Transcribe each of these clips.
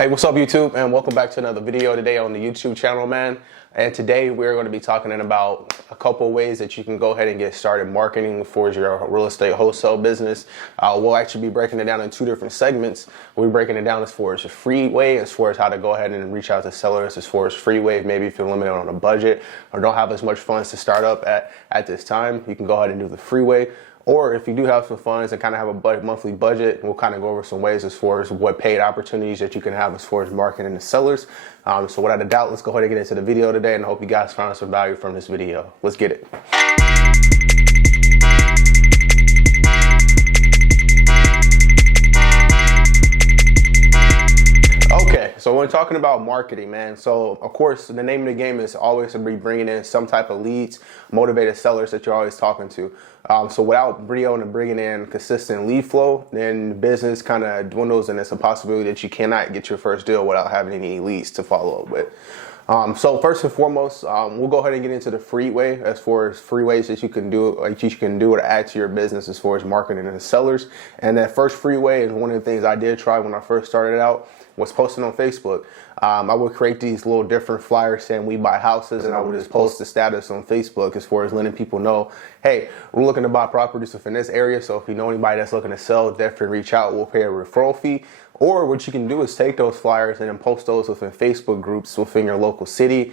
Hey, what's up YouTube, and welcome back to another video today on the YouTube channel, man. And today we're going to be talking about a couple of ways that you can go ahead and get started marketing for your real estate wholesale business. We'll actually be breaking it down in two different segments. We'll be breaking it down as far as a free way, as far as how to go ahead and reach out to sellers, as far as free way, maybe if you're limited on a budget or don't have as much funds to start up at this time, you can go ahead and do the free way. Or if you do have some funds and kind of have a monthly budget, we'll kind of go over some ways as far as what paid opportunities that you can have as far as marketing to sellers. So without a doubt, let's go ahead and get into the video today, and I hope you guys found some value from this video. Let's get it. Okay, so when talking about marketing, man, so of course the name of the game is always to be bringing in some type of leads, motivated sellers that you're always talking to. So without bringing in consistent lead flow, then business kind of dwindles, and it's a possibility that you cannot get your first deal without having any leads to follow up with. So first and foremost, we'll go ahead and get into the free way, as far as free ways that you can do to add to your business as far as marketing to sellers. And that first free way is one of the things I did try when I first started out, was posting on Facebook. I would create these little different flyers saying we buy houses, and I would just post the status on Facebook as far as letting people know, hey, we're looking to buy properties within this area, so if you know anybody that's looking to sell, definitely reach out. We'll pay a referral fee. Or what you can do is take those flyers and then post those within Facebook groups within your local city.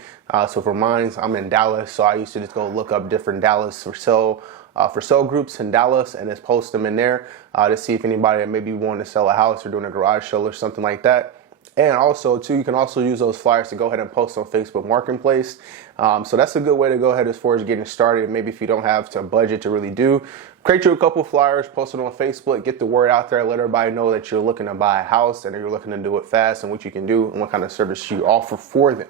So for mine, I'm in Dallas, so I used to just go look up different Dallas for sale groups in Dallas and just post them in there to see if anybody that maybe wanting to sell a house or doing a garage sale or something like that. And also, too, you can also use those flyers to go ahead and post on Facebook Marketplace. So that's a good way to go ahead as far as getting started. Maybe if you don't have a budget to really do, create you a couple flyers, post it on Facebook, get the word out there, let everybody know that you're looking to buy a house and you're looking to do it fast and what you can do and what kind of service you offer for them.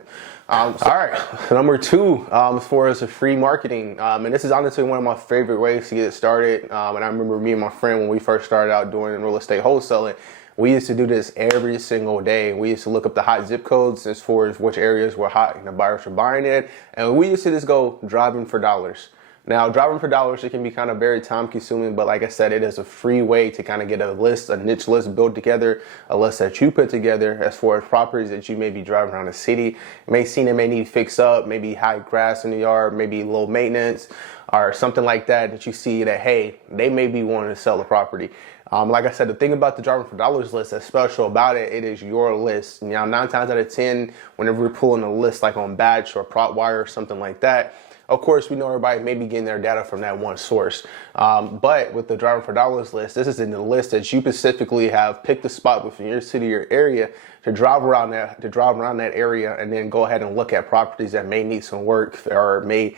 All right, number two, as far as the free marketing, and this is honestly one of my favorite ways to get started. And I remember me and my friend, when we first started out doing real estate wholesaling, we used to do this every single day. We used to look up the hot zip codes as far as which areas were hot and the buyers were buying it. And we used to just go driving for dollars. Now, driving for dollars, it can be kind of very time consuming, but like I said, it is a free way to kind of get a niche list built together, a list that you put together as far as properties that you may be driving around the city. You may see them may need fixed up, maybe high grass in the yard, maybe low maintenance or something like that, that you see that, hey, they may be wanting to sell the property. Like I said, the thing about the driving for dollars list that's special about it, it is your list. Now, 9 times out of 10, whenever we're pulling a list like on Batch or PropWire or something like that, of course, we know everybody may be getting their data from that one source. But with the driving for dollars list, this is in the list that you specifically have picked a spot within your city or area to drive around that area, and then go ahead and look at properties that may need some work, or may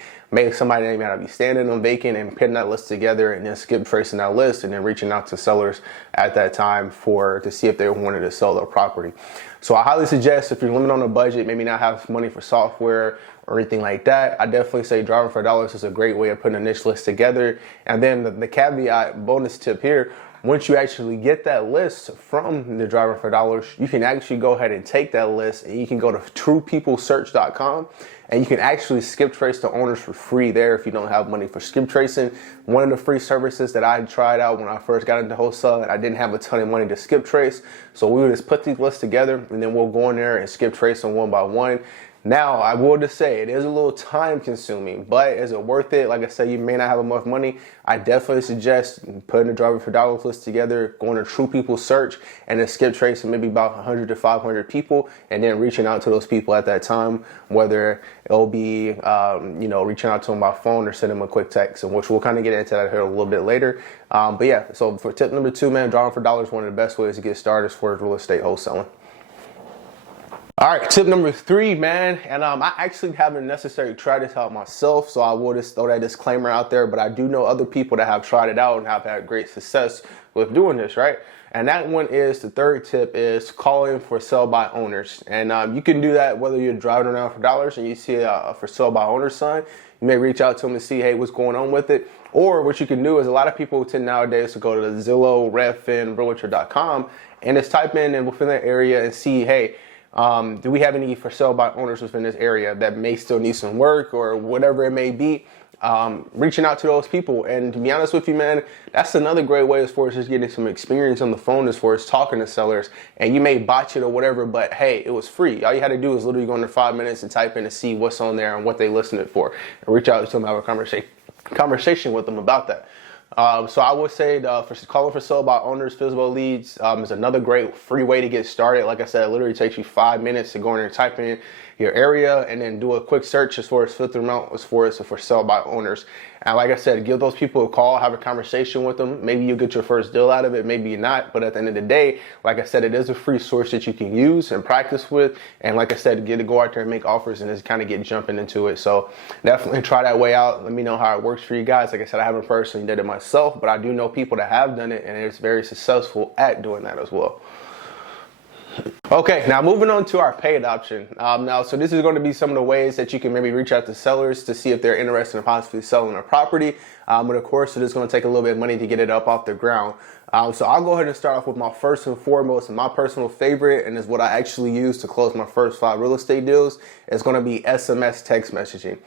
somebody that may not be standing on vacant, and putting that list together and then skip tracing that list and then reaching out to sellers at that time to see if they wanted to sell their property. So I highly suggest, if you're limited on a budget, maybe not have money for software or anything like that, I definitely say driving for dollars is a great way of putting a niche list together. And then the caveat bonus tip here, once you actually get that list from the driving for dollars, you can actually go ahead and take that list and you can go to truepeoplesearch.com and you can actually skip trace the owners for free there if you don't have money for skip tracing. One of the free services that I tried out when I first got into wholesaling, I didn't have a ton of money to skip trace. So we would just put these lists together and then we'll go in there and skip trace them one by one. Now, I will just say it is a little time consuming, but is it worth it? Like I said, you may not have enough money. I definitely suggest putting the driving for dollars list together, going to True People Search, and then skip tracing maybe about 100 to 500 people, and then reaching out to those people at that time, whether it'll be, reaching out to them by phone or send them a quick text, and which we'll kind of get into that here a little bit later. But yeah, so for tip number two, man, driving for dollars is one of the best ways to get started as far as real estate wholesaling. All right, tip number three, man, and I actually haven't necessarily tried this out myself, so I will just throw that disclaimer out there, but I do know other people that have tried it out and have had great success with doing this, right? And that one is, the third tip is calling for sell by owners. And you can do that whether you're driving around for dollars and you see a for sell by owner sign. You may reach out to them and see, hey, what's going on with it? Or what you can do is, a lot of people tend nowadays to go to the Zillow, Redfin, Realtor.com and just type in within that area and see, hey, do we have any for sale by owners within this area that may still need some work or whatever it may be? reaching out to those people. And to be honest with you, man, that's another great way as far as just getting some experience on the phone as far as talking to sellers. And you may botch it or whatever, but hey, it was free. All you had to do is literally go under 5 minutes and type in to see what's on there and what they listened for, and reach out to them, have a conversation with them about that. So I would say for calling for sale by owners, physical leads is another great free way to get started. Like I said, it literally takes you 5 minutes to go in and type in your area and then do a quick search as far as filter them out as far as for sale by owners. And like I said, give those people a call, have a conversation with them. Maybe you get your first deal out of it, maybe you're not. But at the end of the day, like I said, it is a free source that you can use and practice with. And like I said, get to go out there and make offers and just kind of get jumping into it. So definitely try that way out. Let me know how it works for you guys. Like I said, I haven't personally done it myself, but I do know people that have done it and it's very successful at doing that as well. Okay, now moving on to our paid option. So this is going to be some of the ways that you can maybe reach out to sellers to see if they're interested in possibly selling a property. But of course, it is going to take a little bit of money to get it up off the ground. So I'll go ahead and start off with my first and foremost and my personal favorite, and is what I actually use to close my first 5 real estate deals. It's going to be SMS text messaging.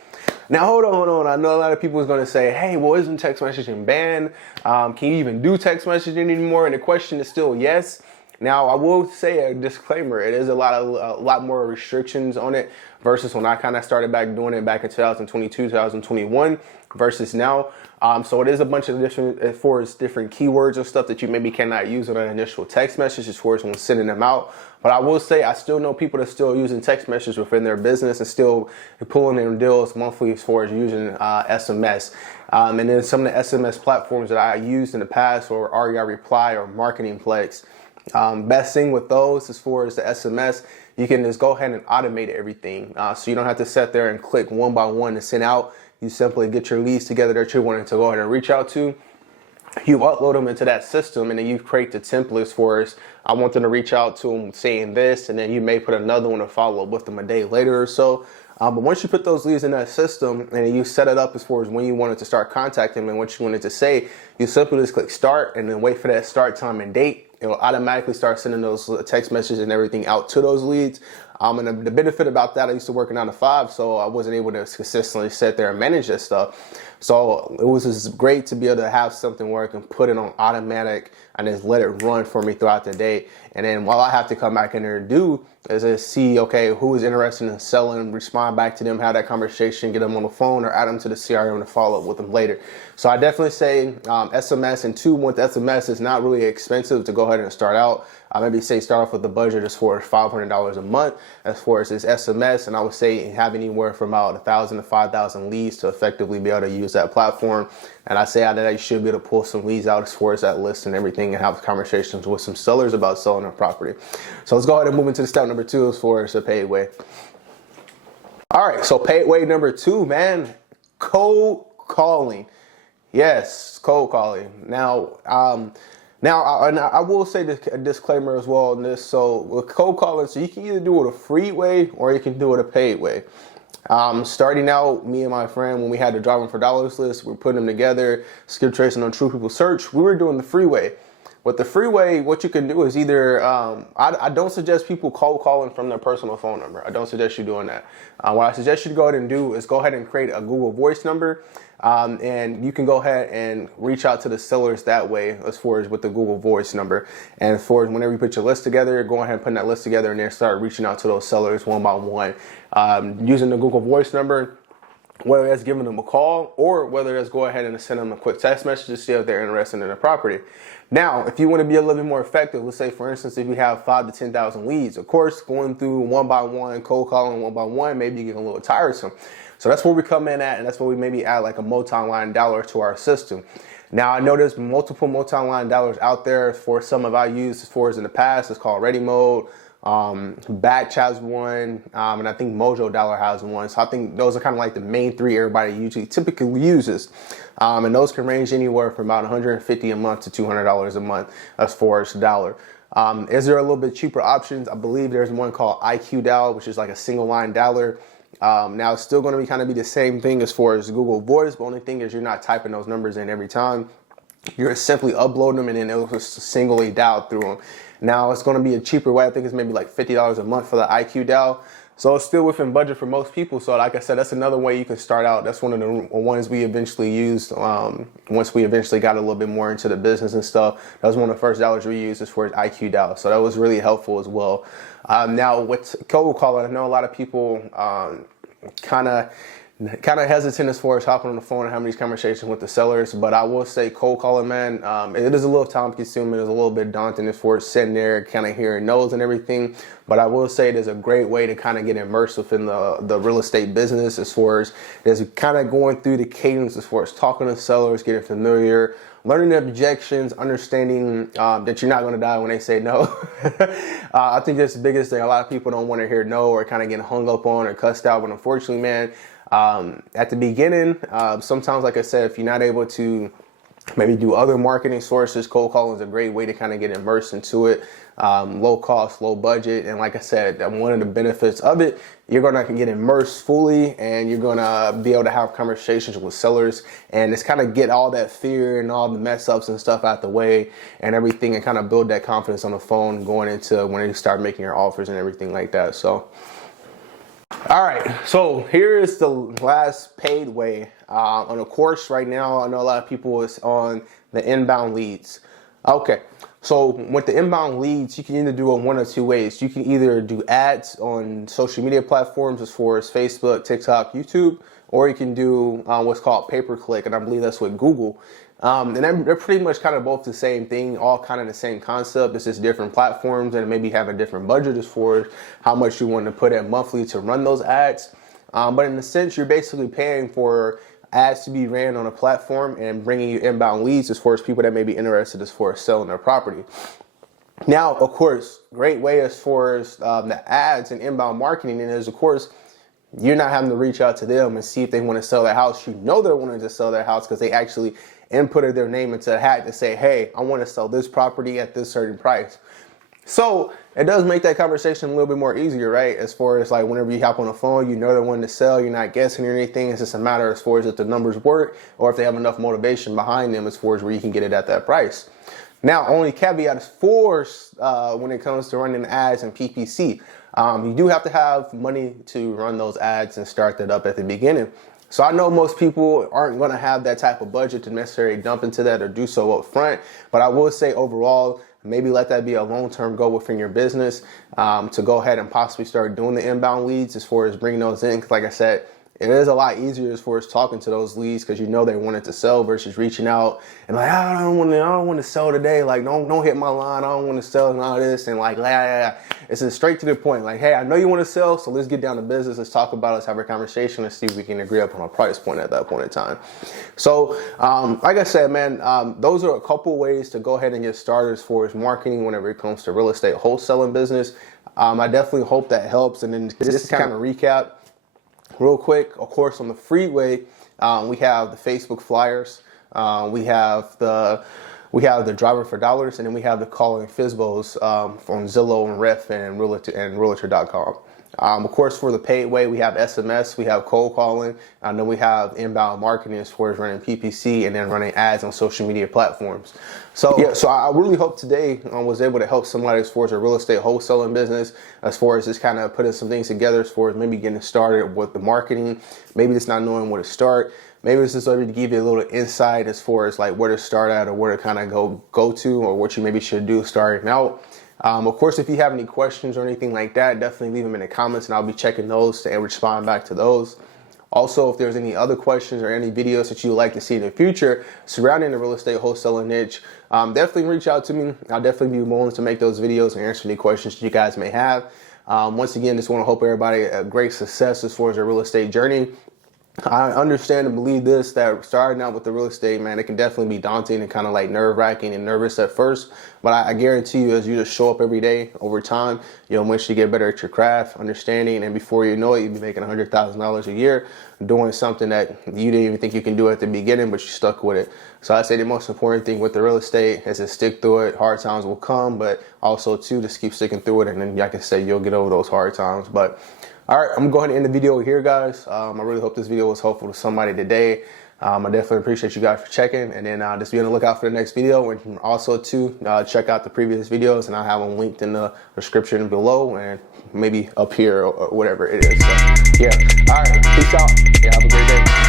Now, hold on. I know a lot of people is going to say, hey, well, isn't text messaging banned? Can you even do text messaging anymore? And the question is still yes. Now, I will say a disclaimer. It is a lot more restrictions on it versus when I kind of started doing it back in 2022, 2021 versus now. So it is a bunch of different, as far as different keywords and stuff that you maybe cannot use on an initial text message as far as when sending them out. But I will say I still know people that still using text messages within their business and still pulling in deals monthly as far as using SMS. And then some of the SMS platforms that I used in the past, or REI Reply or Marketing Plex. Best thing with those as far as the SMS, you can just go ahead and automate everything. So you don't have to sit there and click one by one to send out. You simply get your leads together that you're wanting to go ahead and reach out to. You upload them into that system and then you create the templates for us. I want them to reach out to them saying this, and then you may put another one to follow up with them a day later or so. But once you put those leads in that system and you set it up as far as when you wanted to start contacting them and what you wanted to say, you simply just click start and then wait for that start time and date. It will automatically start sending those text messages and everything out to those leads. And the benefit about that, I used to work 9 to 5, so I wasn't able to consistently sit there and manage that stuff. So it was just great to be able to have something where I can put it on automatic and just let it run for me throughout the day. And then while I have to come back in there and do is just see, okay, who is interested in selling, respond back to them, have that conversation, get them on the phone, or add them to the CRM to follow up with them later. So I definitely say SMS, and 2, with SMS, is not really expensive to go ahead and start out. I maybe say start off with the budget as far as $500 a month as far as this SMS, and I would say have anywhere from about 1,000 to 5,000 leads to effectively be able to use that platform. And I say out of that, you should be able to pull some leads out as far as that list and everything, and have conversations with some sellers about selling their property. So let's go ahead and move into the step number 2 as far as the paid way. All right, so paid way number 2, man, cold calling. Yes, cold calling. Now, I will say a disclaimer as well on this. So with cold calling, so you can either do it a free way or you can do it a paid way. Starting out, me and my friend, when we had the Driving for Dollars list, we were putting them together, skip tracing on True People Search. We were doing the free way. With the free way, what you can do is either, I don't suggest people cold calling from their personal phone number. I don't suggest you doing that. What I suggest you to go ahead and do is go ahead and create a Google Voice number. And you can go ahead and reach out to the sellers that way as far as with the Google Voice number. And as far as whenever you put your list together, go ahead and put that list together and then start reaching out to those sellers one by one. Using the Google Voice number, whether that's giving them a call or whether that's go ahead and send them a quick text message to see if they're interested in the property. Now, if you want to be a little bit more effective, let's say, for instance, if you have 5,000 to 10,000 leads, of course, going through one by one, cold calling one by one, maybe you get a little tiresome. So that's where we come in at, and that's where we maybe add like a multi-line dialer to our system. Now, I know there's multiple multi-line dialers out there. For some of I used as far as in the past, it's called Ready Mode. Batch has one, and I think Mojo Dialer has one. So I think those are kind of like the main 3 everybody usually typically uses. And those can range anywhere from about $150 a month to $200 a month as far as the dollar. Is there a little bit cheaper options? I believe there's one called IQ Dial, which is like a single line dialer. Now it's still going to be kind of be the same thing as far as Google Voice, but only thing is you're not typing those numbers in every time. You're simply uploading them and then it'll just singly dial through them. Now it's going to be a cheaper way. I think it's maybe like $50 a month for the IQ dial. So it's still within budget for most people. So like I said, that's another way you can start out. That's one of the ones we eventually used once we eventually got a little bit more into the business and stuff. That was one of the first dollars we used as far as IQ dial. So that was really helpful as well. Now with cold calling, I know a lot of people kind of hesitant as far as hopping on the phone and having these conversations with the sellers, but I will say cold calling, man, it is a little time consuming. It's a little bit daunting as far as sitting there kind of hearing no's and everything, but I will say it is a great way to kind of get immersed within the real estate business as far as there's kind of going through the cadence as far as talking to sellers, getting familiar, learning the objections, understanding that you're not going to die when they say no. I think that's the biggest thing. A lot of people don't want to hear no or kind of get hung up on or cussed out, but unfortunately, man, at the beginning, sometimes, like I said, if you're not able to maybe do other marketing sources, cold calling is a great way to kind of get immersed into it. Low cost, low budget. And like I said, one of the benefits of it, you're going to get immersed fully and you're going to be able to have conversations with sellers and it's kind of get all that fear and all the mess ups and stuff out the way and everything and kind of build that confidence on the phone going into when you start making your offers and everything like that. So, all right, so here is the last paid way. On a course right now, I know a lot of people is on the inbound leads. Okay, so with the inbound leads, you can either do it one of two ways. You can either do ads on social media platforms as far as Facebook, TikTok, YouTube, or you can do what's called pay-per-click, and I believe that's with Google. And they're pretty much kind of both the same thing, all kind of the same concept. It's just different platforms and maybe have a different budget as far as how much you want to put in monthly to run those ads. But in a sense, you're basically paying for ads to be ran on a platform and bringing you inbound leads as far as people that may be interested as far as selling their property. Now, of course, great way as far as the ads and inbound marketing is, of course, you're not having to reach out to them and see if they want to sell their house. You know they're wanting to sell their house because they actually inputted their name into the hat to say, hey, I want to sell this property at this certain price. So it does make that conversation a little bit more easier, right? As far as like whenever you hop on the phone, you know they're wanting to sell, you're not guessing or anything. It's just a matter as far as if the numbers work or if they have enough motivation behind them as far as where you can get it at that price. Now, only caveat is for when it comes to running ads and PPC. You do have to have money to run those ads and start that up at the beginning. So I know most people aren't going to have that type of budget to necessarily dump into that or do so up front. But I will say overall, maybe let that be a long-term goal within your business to go ahead and possibly start doing the inbound leads as far as bringing those in. Because like I said, it is a lot easier as far as talking to those leads because you know they wanted to sell versus reaching out and like, I don't want to sell today. Like, don't hit my line. I don't want to sell and all this. And like, it's just straight to the point. Like, hey, I know you want to sell, so let's get down to business. Let's talk about it. Let's have a conversation and see if we can agree upon a price point at that point in time. So, like I said, man, those are a couple ways to go ahead and get started as far as marketing whenever it comes to real estate wholesaling business. I definitely hope that helps. And then just to kind of recap, real quick, of course, on the freeway, we have the Facebook flyers, we have the driver for dollars, and then we have the calling FSBOs from Zillow and Redfin and Realtor.com. Of course, for the paid way, we have SMS, we have cold calling, and then we have inbound marketing as far as running PPC and then running ads on social media platforms. So I really hope today was able to help somebody as far as a real estate wholesaling business, as far as just kind of putting some things together as far as maybe getting started with the marketing, maybe just not knowing where to start. Maybe it's just able to give you a little insight as far as like where to start at or where to kind of go to or what you maybe should do starting out. Of course, if you have any questions or anything like that, definitely leave them in the comments and I'll be checking those and respond back to those. Also, if there's any other questions or any videos that you would like to see in the future surrounding the real estate wholesaling niche, definitely reach out to me. I'll definitely be willing to make those videos and answer any questions you guys may have. Once again, just want to hope everybody a great success as far as their real estate journey. I understand and believe this, that starting out with the real estate, man, it can definitely be daunting and kind of like nerve-wracking and nervous at first. But I guarantee you, as you just show up every day over time, you'll eventually get better at your craft, understanding, and before you know it, you'll be making $100,000 a year doing something that you didn't even think you can do at the beginning, but you stuck with it. So I say the most important thing with the real estate is to stick through it. Hard times will come, but also too, just keep sticking through it. And then, like I say, you'll get over those hard times. But all right, I'm going to end the video here, guys. I really hope this video was helpful to somebody today. I definitely appreciate you guys for checking, and then just be on the lookout for the next video. And also too, check out the previous videos, and I'll have them linked in the description below and maybe up here or whatever it is. So, yeah. All right. Peace out. Yeah, have a great day.